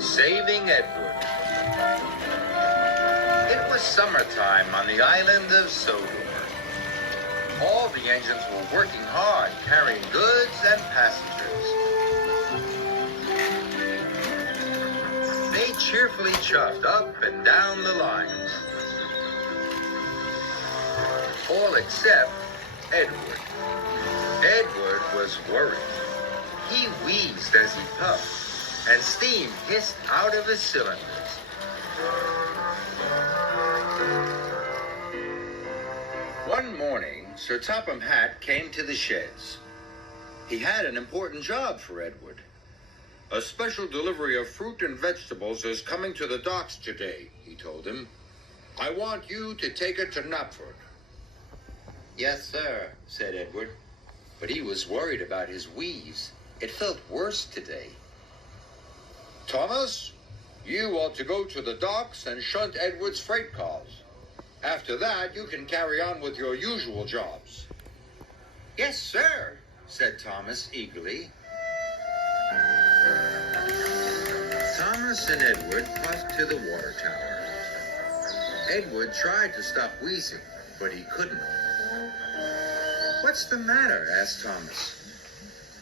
Saving Edward. It was summertime on the island of Sodor. All the engines were working hard, carrying goods and passengers. They cheerfully chuffed up and down the lines. All except Edward. Edward was worried. He wheezed as he puffed, and steam hissed out of his cylinders. One morning, Sir Topham Hatt came to the sheds. He had an important job for Edward. "A special delivery of fruit and vegetables is coming to the docks today," he told him. "I want you to take it to Knapford." "Yes, sir," said Edward. But he was worried about his wheeze. It felt worse today. "Thomas, you ought to go to the docks and shunt Edward's freight cars. After that, you can carry on with your usual jobs." "Yes, sir," said Thomas eagerly. Thomas and Edward puffed to the water tower. Edward tried to stop wheezing, but he couldn't. "What's the matter?" asked Thomas.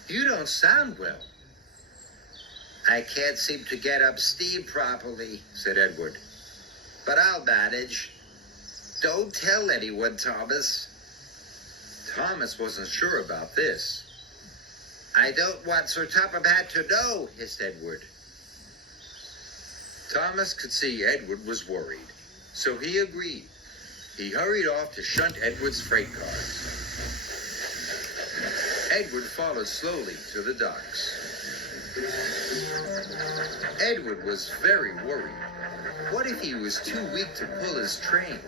"You don't sound well." "I can't seem to get up steam properly," said Edward. "But I'll manage. Don't tell anyone, Thomas." Thomas wasn't sure about this. "I don't want Sir Topham Hatt to know," hissed Edward. Thomas could see Edward was worried, so he agreed. He hurried off to shunt Edward's freight cars. Edward followed slowly to the docks. Edward was very worried. What if he was too weak to pull his train?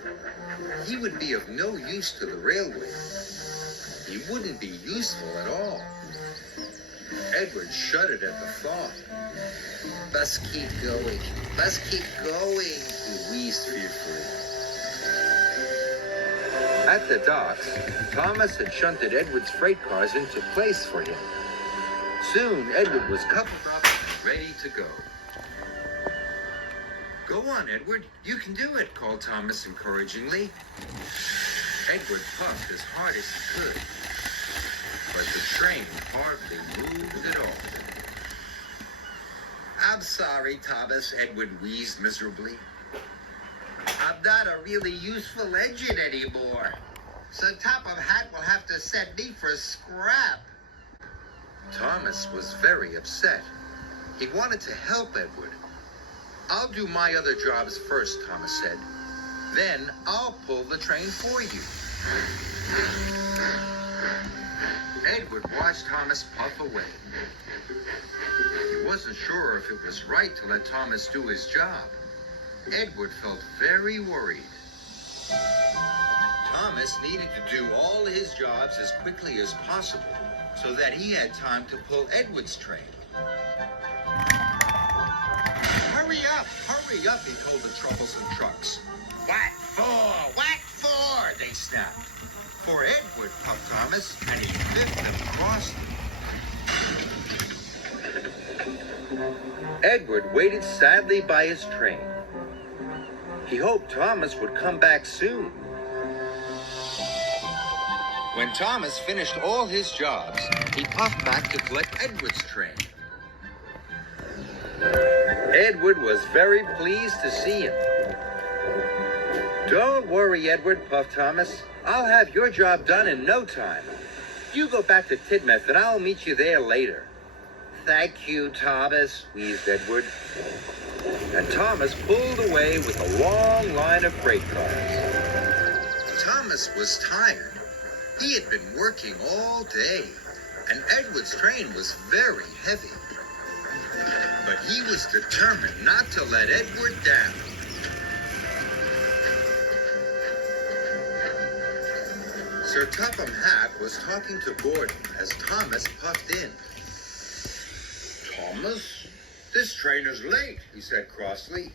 He would be of no use to the railway. He wouldn't be useful at all. Edward shuddered at the thought. "Must keep going. Must keep going," he wheezed fearfully. At the docks, Thomas had shunted Edward's freight cars into place for him. Soon, Edward was coupled up and ready to go. "Go on, Edward. You can do it," called Thomas encouragingly. Edward puffed as hard as he could, but the train hardly moved at all. "I'm sorry, Thomas," Edward wheezed miserably. "I'm not a really useful engine anymore. So Topham Hatt will have to send me for scrap." Thomas was very upset. He wanted to help Edward. "I'll do my other jobs first," Thomas said. "Then I'll pull the train for you." Edward watched Thomas puff away. He wasn't sure if it was right to let Thomas do his job. Edward felt very worried. Thomas needed to do all his jobs as quickly as possible so that he had time to pull Edward's train. Hurry up, he told the troublesome trucks. "What for? What for?" they snapped. "For Edward," puffed Thomas, and he biffed them across them. Edward waited sadly by his train. He hoped Thomas would come back soon. When Thomas finished all his jobs, he puffed back to collect Edward's train. Edward was very pleased to see him. "Don't worry, Edward," puffed Thomas. "I'll have your job done in no time. You go back to Tidmouth and I'll meet you there later." "Thank you, Thomas," wheezed Edward. And Thomas pulled away with a long line of freight cars. Thomas was tired. He had been working all day, and Edward's train was very heavy. But he was determined not to let Edward down. Sir Topham Hatt was talking to Gordon as Thomas puffed in. "Thomas, this train is late," he said crossly.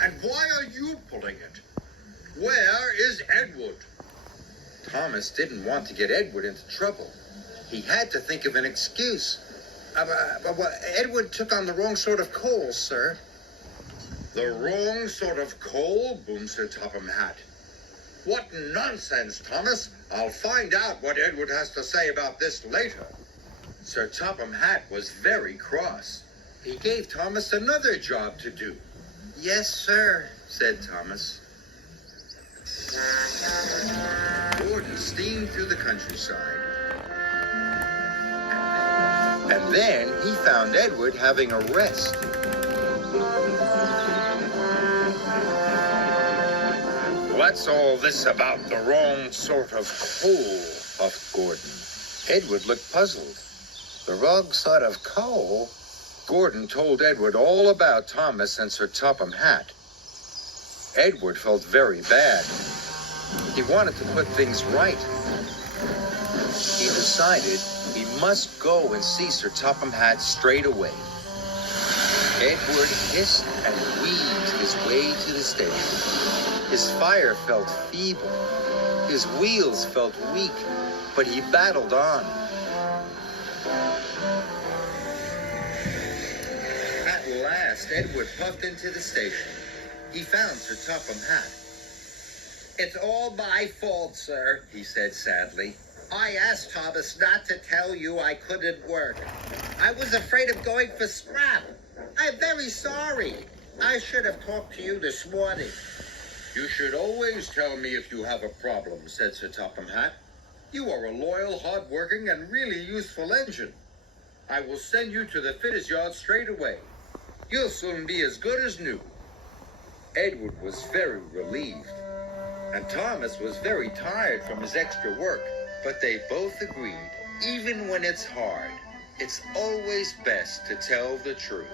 "And why are you pulling it? Where is Edward?" Thomas didn't want to get Edward into trouble. He had to think of an excuse. Edward took on the wrong sort of coal, sir. The wrong sort of coal, boomed Sir Topham Hatt. What nonsense, Thomas! I'll find out what Edward has to say about this later. Sir Topham Hatt was very cross. He gave Thomas another job to do. Yes, sir, said Thomas. Gordon steamed through the countryside. And then he found Edward having a rest. What's all this about the wrong sort of coal? Puffed Gordon. Edward looked puzzled. The wrong sort of coal? Gordon told Edward all about Thomas and Sir Topham Hatt. Edward felt very bad. He wanted to put things right. He decided he must go and see Sir Topham Hatt straight away. Edward hissed and wheezed his way to the station. His fire felt feeble. His wheels felt weak, but he battled on. At last, Edward puffed into the station. He found Sir Topham Hatt. It's all my fault, sir, he said sadly. I asked Thomas not to tell you I couldn't work. I was afraid of going for scrap. I'm very sorry. I should have talked to you this morning. You should always tell me if you have a problem, said Sir Topham Hatt. You are a loyal, hard-working, and really useful engine. I will send you to the fitters' yard straight away. You'll soon be as good as new. Edward was very relieved, and Thomas was very tired from his extra work. But they both agreed, even when it's hard, it's always best to tell the truth.